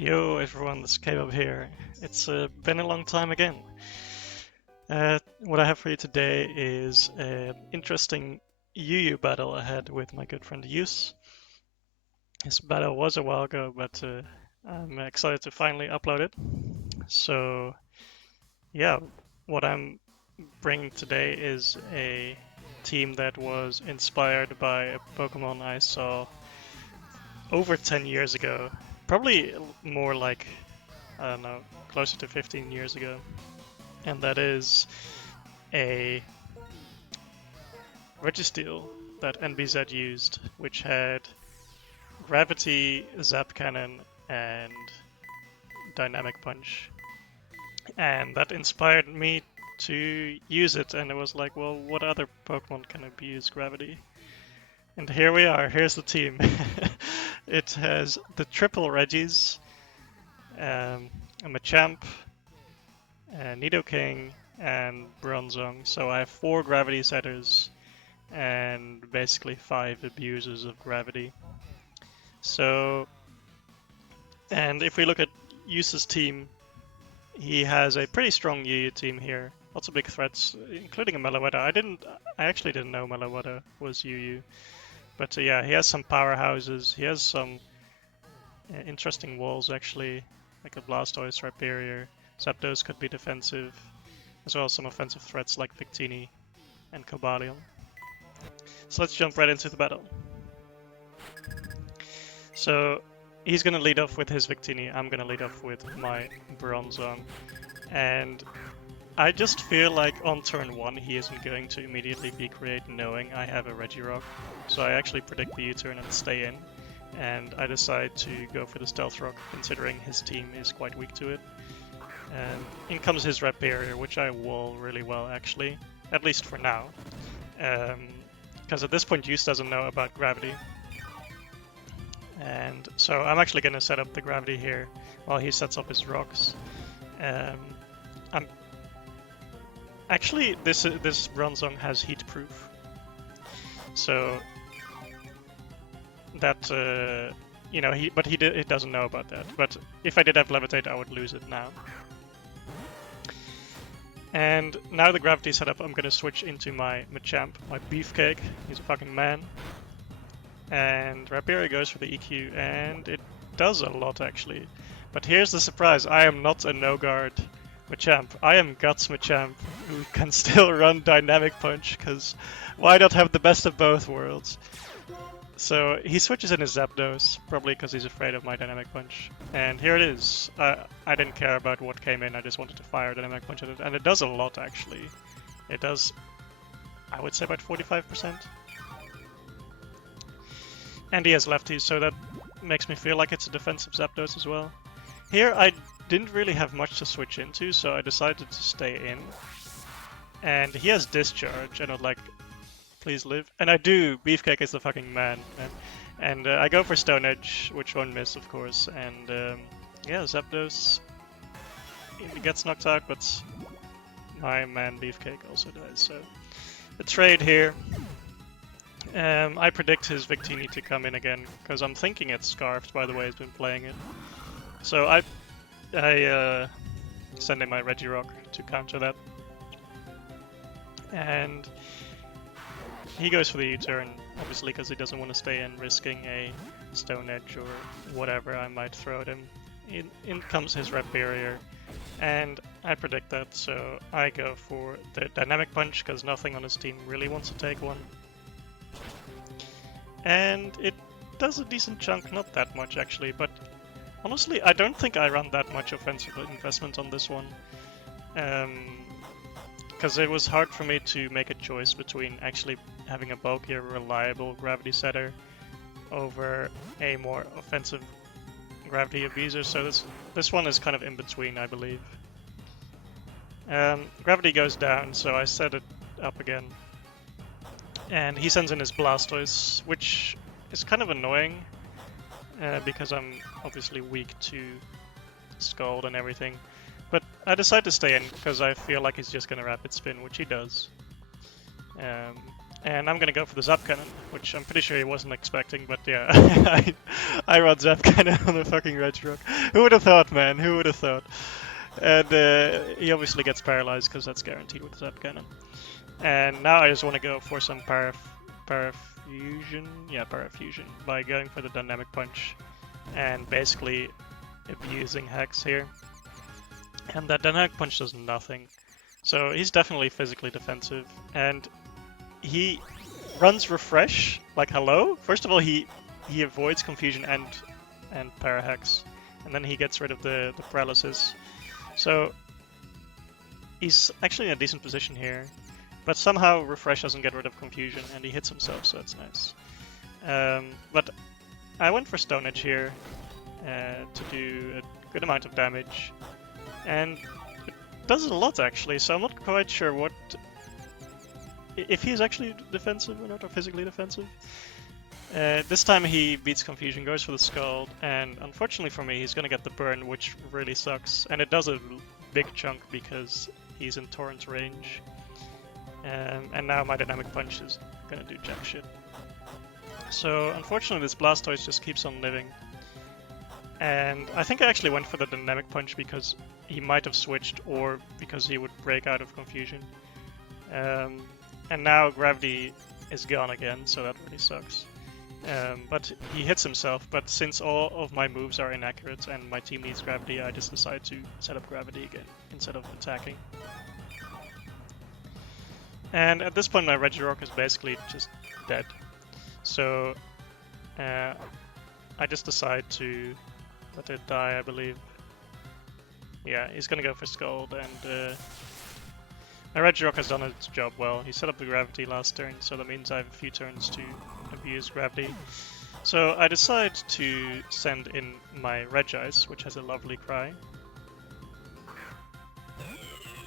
Yo everyone, this Caleb here. It's been a long time again. What I have for you today is an interesting UU battle I had with my good friend Yus. This battle was a while ago, but I'm excited to finally upload it. So yeah, what I'm bringing today is a team that was inspired by a Pokemon I saw over 10 years ago. Probably more like, I don't know, closer to 15 years ago. And that is a Registeel that NBZ used, which had Gravity, Zap Cannon, and Dynamic Punch. And that inspired me to use it, and it was like, well, what other Pokemon can abuse Gravity? And here we are, here's the team. It has the triple Regis, a Machamp, Nidoking, and Bronzong. So I have 4 Gravity setters and basically 5 abusers of Gravity. So, and if we look at Yusa's team, he has a pretty strong UU team here. Lots of big threats, including a Meloetta. I actually didn't know Meloetta was UU. But yeah, he has some powerhouses. He has some interesting walls actually, like a Blastoise, Rhyperior. Zapdos could be defensive, as well as some offensive threats like Victini and Cobalion. So let's jump right into the battle. So he's going to lead off with his Victini, I'm going to lead off with my Bronzong. And I just feel like on turn 1 he isn't going to immediately V-Create knowing I have a Regirock. So I actually predict the U-turn and stay in. And I decide to go for the Stealth Rock, considering his team is quite weak to it. And in comes his Rhyperior, which I wall really well actually, at least for now. Because at this point Use doesn't know about Gravity. And so I'm actually going to set up the Gravity here while he sets up his rocks. Actually, this Bronzong has heat proof, so that you know, he doesn't know about that. But if I did have Levitate, I would lose it now. And now the Gravity setup, I'm gonna switch into my Machamp, my Beefcake. He's a fucking man. And Rhyperior goes for the EQ, and it does a lot actually. But here's the surprise: I am not a no-guard Machamp. I am Guts Machamp, who can still run Dynamic Punch, because why not have the best of both worlds? So he switches in his Zapdos, probably because he's afraid of my Dynamic Punch. And here it is. I didn't care about what came in, I just wanted to fire Dynamic Punch at it. And it does a lot, actually. It does, I would say, about 45%. And he has lefties, so that makes me feel like it's a defensive Zapdos as well. Here I didn't really have much to switch into, so I decided to stay in. And he has Discharge, and I'm like, please live. And I do. Beefcake is the fucking man. And I go for Stone Edge, which won't miss, of course. And yeah, Zapdos gets knocked out, but my man Beefcake also dies. So the trade here. I predict his Victini to come in again, because I'm thinking it's Scarfed, by the way, he's been playing it. So I send in my Regirock to counter that. And he goes for the U-turn, obviously, because he doesn't want to stay in, risking a Stone Edge or whatever I might throw at him. In comes his Rhyperior, and I predict that, so I go for the Dynamic Punch, because nothing on his team really wants to take one. And it does a decent chunk, not that much actually, but honestly, I don't think I run that much offensive investment on this one. Because it was hard for me to make a choice between actually having a bulkier, reliable Gravity setter over a more offensive Gravity abuser, so this one is kind of in between, I believe. Gravity goes down, so I set it up again. And he sends in his Blastoise, which is kind of annoying, because I'm obviously weak to Scald and everything. But I decide to stay in, because I feel like he's just going to Rapid Spin, which he does. And I'm gonna go for the Zap Cannon, which I'm pretty sure he wasn't expecting, but yeah, I run Zap Cannon on the fucking Reg Rock. Who would have thought, man? Who would have thought? And he obviously gets paralyzed because that's guaranteed with Zap Cannon. And now I just want to go for some parafusion. Yeah, parafusion by going for the Dynamic Punch and basically abusing Hex here. And that Dynamic Punch does nothing. So he's definitely physically defensive. And he runs Refresh, like hello? First of all, he avoids Confusion and Parahex. And then he gets rid of the Paralysis. So he's actually in a decent position here. But somehow Refresh doesn't get rid of Confusion, and he hits himself, so that's nice. But I went for Stone Edge here to do a good amount of damage. And it does a lot, actually, so I'm not quite sure what... if he's actually defensive or not, or physically defensive. This time he beats Confusion, goes for the Scald, and unfortunately for me, he's gonna get the burn, which really sucks. And it does a big chunk because he's in Torrent range. And now my Dynamic Punch is gonna do jack shit. So unfortunately this Blastoise just keeps on living. And I think I actually went for the Dynamic Punch because he might have switched, or because he would break out of Confusion. And now Gravity is gone again, so that really sucks. But he hits himself, but since all of my moves are inaccurate and my team needs Gravity, I just decide to set up Gravity again, instead of attacking. And at this point my Regirock is basically just dead. So I just decide to let it die, I believe. Yeah, he's gonna go for Scald, and my Regirock has done its job well. He set up the Gravity last turn, so that means I have a few turns to abuse Gravity. So I decide to send in my Regice, which has a lovely cry.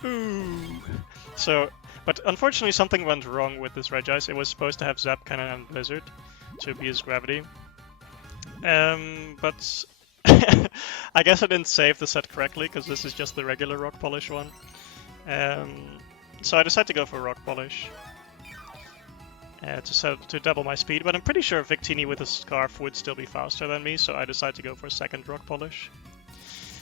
Ooh. But unfortunately something went wrong with this Regice. It was supposed to have Zap Cannon and Blizzard to abuse Gravity. But I guess I didn't save the set correctly, because this is just the regular Rock Polish one. So I decided to go for Rock Polish to double my speed, but I'm pretty sure Victini with a Scarf would still be faster than me, so I decided to go for a second Rock Polish.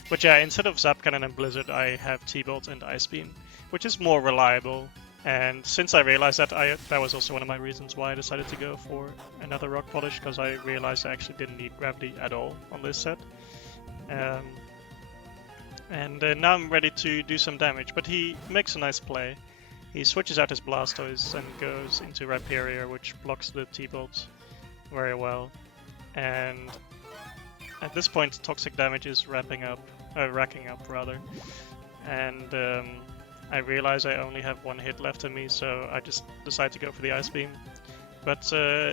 But yeah, instead of Zap Cannon and Blizzard, I have T-Bolt and Ice Beam, which is more reliable. And since I realized that, that was also one of my reasons why I decided to go for another Rock Polish, because I realized I actually didn't need Gravity at all on this set. And now I'm ready to do some damage, but he makes a nice play. He switches out his Blastoise and goes into Rhyperior, which blocks the T-Bolt very well. And at this point, toxic damage is racking up, and I realize I only have one hit left in me, so I just decide to go for the Ice Beam. But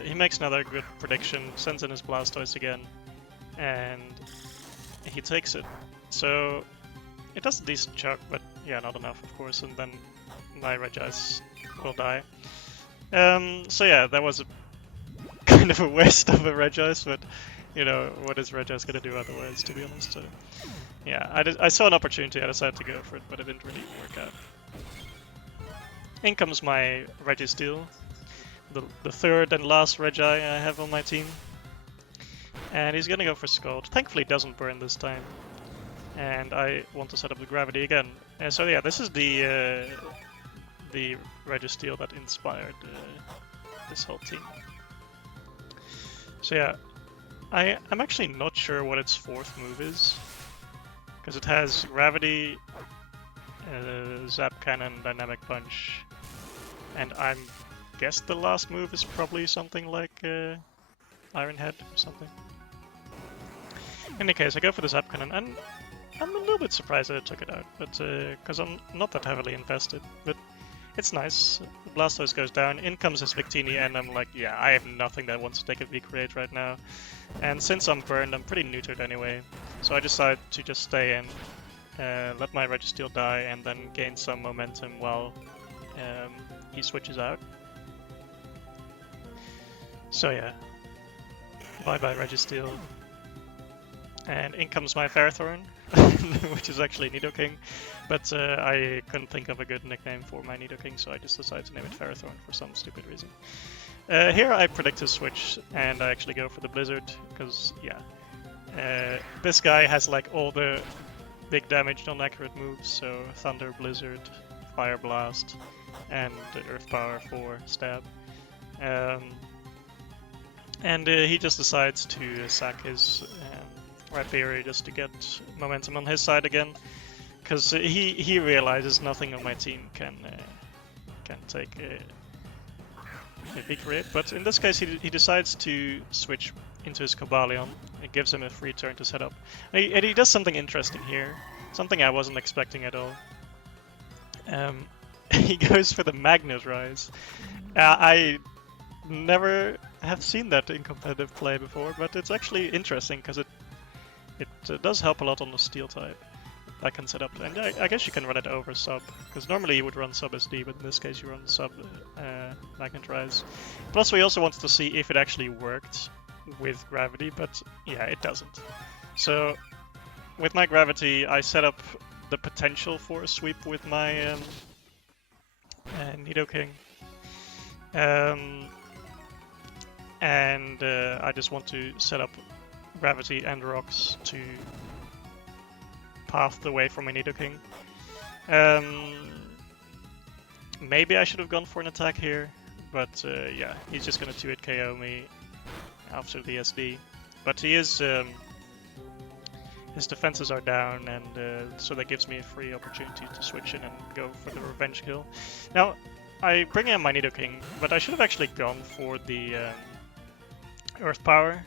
he makes another good prediction, sends in his Blastoise again, and he takes it. So it does a decent chunk, but yeah, not enough, of course, and then my Regice will die. So yeah, that was a kind of a waste of a Regice, but you know, what is Regice gonna do otherwise, to be honest? So yeah, I saw an opportunity, I decided to go for it, but it didn't really work out. In comes my Registeel, the third and last Regi I have on my team. And he's gonna go for Scald. Thankfully it doesn't burn this time. And I want to set up the Gravity again. And so yeah, this is the Registeel that inspired this whole team. So yeah, I'm actually not sure what its fourth move is, because it has Gravity, Zap Cannon, Dynamic Punch, and I guess the last move is probably something like Iron Head or something. In any case, I go for the Zap Cannon, and I'm a little bit surprised that it took it out, but because I'm not that heavily invested, but it's nice. The Blastoise goes down, in comes his Victini, and I'm like, yeah, I have nothing that wants to take a V-Create right now. And since I'm burned, I'm pretty neutered anyway, so I decide to just stay in, let my Registeel die, and then gain some momentum while he switches out. So yeah, bye bye Registeel. And in comes my Ferrothorn, which is actually Nidoking, but I couldn't think of a good nickname for my Nidoking, so I just decided to name it Ferrothorn for some stupid reason. Here I predict a switch, and I actually go for the Blizzard, because, yeah. This guy has like all the big damage, non-accurate moves, so Thunder, Blizzard, Fire Blast, and Earth Power for stab. And he just decides to sack his Rhyperior just to get momentum on his side again, because he realizes nothing on my team can take a big rip. But in this case, he decides to switch into his Cobalion. It gives him a free turn to set up, and he does something interesting here, something I wasn't expecting at all. He goes for the Magnet Rise. I never have seen that in competitive play before, but it's actually interesting because it does help a lot on the Steel type. I can set up, and I guess you can run it over sub, because normally you would run sub SD, but in this case you run sub Magnet Rise. Plus we also wanted to see if it actually worked with Gravity, but yeah, it doesn't. So with my Gravity, I set up the potential for a sweep with my Nidoking. And I just want to set up Gravity and Rocks to path the way from my Nidoking. Maybe I should have gone for an attack here, but yeah, he's just gonna 2-hit KO me after the SD. But he is his defenses are down, and so that gives me a free opportunity to switch in and go for the revenge kill. Now, I bring in my Nidoking, but I should have actually gone for the Earth Power.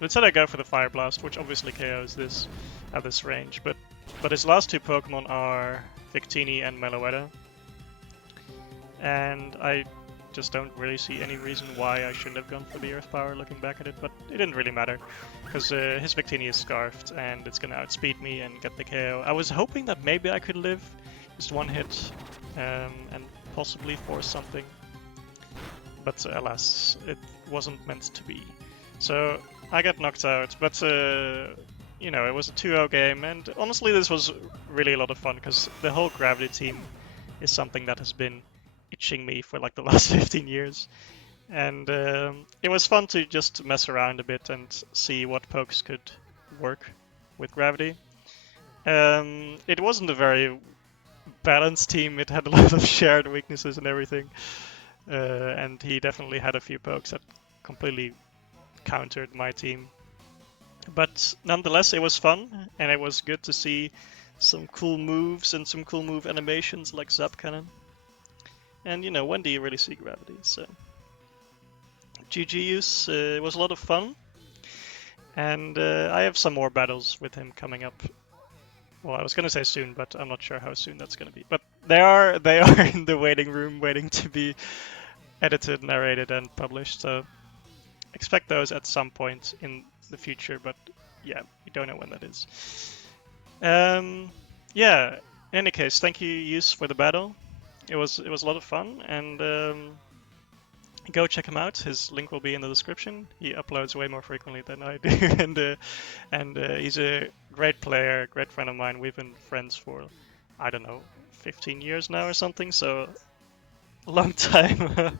But instead I go for the Fire Blast, which obviously KOs this at this range. But his last two Pokemon are Victini and Meloetta. And I just don't really see any reason why I shouldn't have gone for the Earth Power looking back at it, but it didn't really matter, because his Victini is Scarfed and it's gonna outspeed me and get the KO. I was hoping that maybe I could live just one hit and possibly force something, but alas, it wasn't meant to be. So I got knocked out, but you know, it was a 2-0 game, and honestly this was really a lot of fun, because the whole Gravity team is something that has been itching me for like the last 15 years. And it was fun to just mess around a bit and see what pokes could work with Gravity. It wasn't a very balanced team, it had a lot of shared weaknesses and everything. And he definitely had a few pokes that completely countered my team. But nonetheless, it was fun, and it was good to see some cool moves and some cool move animations like Zap Cannon. And you know, when do you really see Gravity? So GG use, it was a lot of fun, and I have some more battles with him coming up. Well, I was gonna say soon, but I'm not sure how soon that's gonna be. But they are in the waiting room, waiting to be edited, narrated, and published. So expect those at some point in the future. But yeah, we don't know when that is. Yeah. In any case, thank you, Use, for the battle. It was a lot of fun, and go check him out. His link will be in the description. He uploads way more frequently than I do, and he's a great player, great friend of mine. We've been friends for, I don't know, 15 years now or something, so a long time.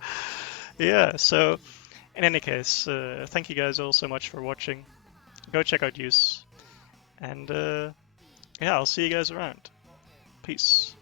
Yeah, so in any case, thank you guys all so much for watching. Go check out Use, and yeah, I'll see you guys around. Peace.